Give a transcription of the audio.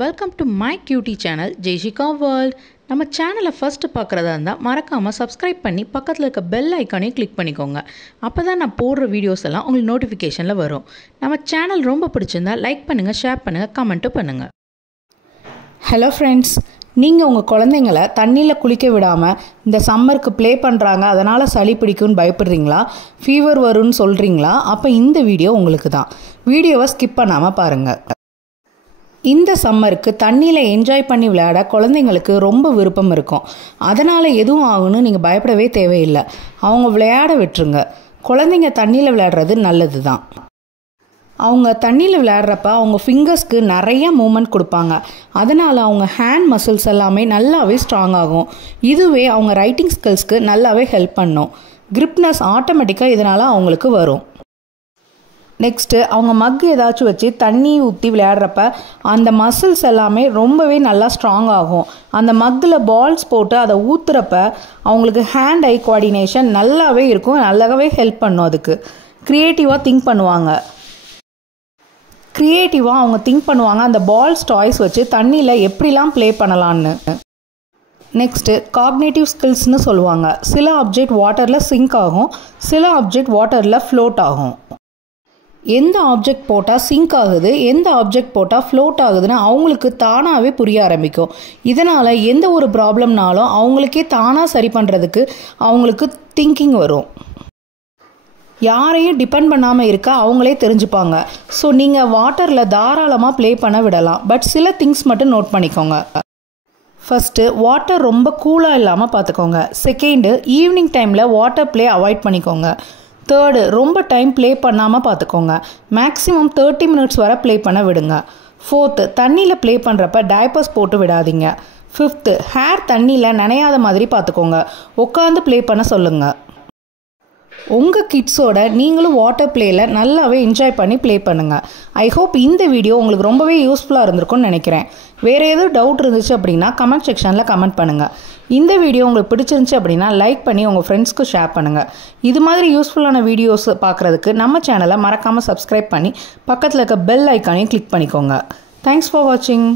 Welcome to my cutie channel Jeshika World. நம்ம சேனலை first பார்க்குறதா இருந்தால் மறக்காமல் சப்ஸ்கிரைப் பண்ணி பக்கத்தில் இருக்க பெல் ஐக்கானையும் கிளிக் பண்ணிக்கோங்க. அப்போ தான் நான் போடுற வீடியோஸ் எல்லாம் உங்களுக்கு நோட்டிஃபிகேஷனில் வரும். நம்ம சேனல் ரொம்ப பிடிச்சிருந்தா லைக் பண்ணுங்கள், ஷேர் பண்ணுங்கள், கமெண்ட்டும் பண்ணுங்கள். ஹலோ ஃப்ரெண்ட்ஸ், நீங்கள் உங்கள் குழந்தைங்கள தண்ணியில் குளிக்க விடாமல் இந்த சம்மருக்கு ப்ளே பண்ணுறாங்க, அதனால் சளி பிடிக்கும்னு பயப்படுறீங்களா, ஃபீவர் வரும்னு சொல்கிறீங்களா? அப்போ இந்த வீடியோ உங்களுக்கு தான். வீடியோவை ஸ்கிப் பண்ணாமல் பாருங்கள். இந்த சம்மருக்கு தண்ணியில் என்ஜாய் பண்ணி விளையாட குழந்தைங்களுக்கு ரொம்ப விருப்பம் இருக்கும். அதனால் எதுவும் ஆகுன்னு நீங்கள் பயப்படவே தேவையில்லை. அவங்க விளையாட விட்டுருங்க. குழந்தைங்க தண்ணியில் விளையாடுறது நல்லது தான். அவங்க தண்ணியில் விளையாடுறப்ப அவங்க ஃபிங்கர்ஸ்க்கு நிறைய மூமெண்ட் கொடுப்பாங்க. அதனால் அவங்க ஹேண்ட் மசில்ஸ் எல்லாமே நல்லாவே ஸ்ட்ராங் ஆகும். இதுவே அவங்க ரைட்டிங் ஸ்கில்ஸ்க்கு நல்லாவே ஹெல்ப் பண்ணும். கிரிப்னஸ் ஆட்டோமேட்டிக்காக இதனால் அவங்களுக்கு வரும். நெக்ஸ்ட்டு அவங்க மக் ஏதாச்சும் வச்சு தண்ணி ஊற்றி விளையாடுறப்ப அந்த மசில்ஸ் எல்லாமே ரொம்பவே நல்லா ஸ்ட்ராங் ஆகும். அந்த மக்கில் பால்ஸ் போட்டு அதை ஊற்றுறப்ப அவங்களுக்கு ஹேண்ட் ஐ கோஆர்டினேஷன் நல்லாவே இருக்கும், நல்லாவே ஹெல்ப் பண்ணும். அதுக்கு க்ரியேட்டிவாக திங்க் பண்ணுவாங்க. அந்த பால்ஸ் டாய்ஸ் வச்சு தண்ணியில் எப்படிலாம் ப்ளே பண்ணலான்னு. நெக்ஸ்ட்டு காக்னேட்டிவ் ஸ்கில்ஸ்னு சொல்லுவாங்க. சில ஆப்ஜெக்ட் வாட்டரில் சிங்க் ஆகும், சில ஆப்ஜெக்ட் வாட்டரில் ஃப்ளோட் ஆகும். எந்த ஆப்ஜெக்ட் போட்டால் சிங்க் ஆகுது, எந்த ஆப்ஜெக்ட் போட்டால் ஃப்ளோட் ஆகுதுன்னு அவங்களுக்கு தானாகவே புரிய ஆரம்பிக்கும். இதனால் எந்த ஒரு ப்ராப்ளம்னாலும் அவங்களுக்கே தானாக சரி பண்ணுறதுக்கு அவங்களுக்கு திங்கிங் வரும். யாரையும் டிபெண்ட் பண்ணாமல் இருக்க அவங்களே தெரிஞ்சுப்பாங்க. ஸோ நீங்கள் வாட்டரில் தாராளமாக ப்ளே பண்ண விடலாம். பட் சில திங்ஸ் மட்டும் நோட் பண்ணிக்கோங்க. ஃபஸ்ட்டு, வாட்டர் ரொம்ப கூலாக இல்லாமல் பார்த்துக்கோங்க. செகண்டு, ஈவினிங் டைமில் வாட்டர் ப்ளே அவாய்ட் பண்ணிக்கோங்க. தேர்டு, ரொம்ப டைம் ப்ளே பண்ணாமல் பார்த்துக்கோங்க. மேக்ஸிமம் 30 மினிட்ஸ் வரை ப்ளே பண்ண விடுங்க. ஃபோர்த்து, தண்ணியில் ப்ளே பண்ணுறப்ப டைப்பர்ஸ் போட்டு விடாதீங்க. ஃபிஃப்த்து, ஹேர் தண்ணியில் நனையாத மாதிரி பார்த்துக்கோங்க. உட்காந்து ப்ளே பண்ண சொல்லுங்கள். உங்கள் கிட்ஸோட நீங்களும் வாட்டர் ப்ளேயில் நல்லாவே என்ஜாய் பண்ணி ப்ளே பண்ணுங்கள். ஐ ஹோப் இந்த வீடியோ உங்களுக்கு ரொம்பவே யூஸ்ஃபுல்லாக இருந்திருக்கும்னு நினைக்கிறேன். வேறு எதுவும் டவுட் இருந்துச்சு அப்படின்னா கமெண்ட் செக்ஷனில் கமெண்ட் பண்ணுங்கள். இந்த வீடியோ உங்களுக்கு பிடிச்சிருந்துச்சு அப்படின்னா லைக் பண்ணி உங்கள் ஃப்ரெண்ட்ஸ்க்கு ஷேர் பண்ணுங்கள். இது மாதிரி யூஸ்ஃபுல்லான வீடியோஸ் பார்க்குறதுக்கு நம்ம சேனலை மறக்காமல் சப்ஸ்கிரைப் பண்ணி பக்கத்தில் இருக்க பெல் ஐக்கானையும் கிளிக் பண்ணிக்கோங்க. தேங்க்ஸ் ஃபார் வாட்சிங்.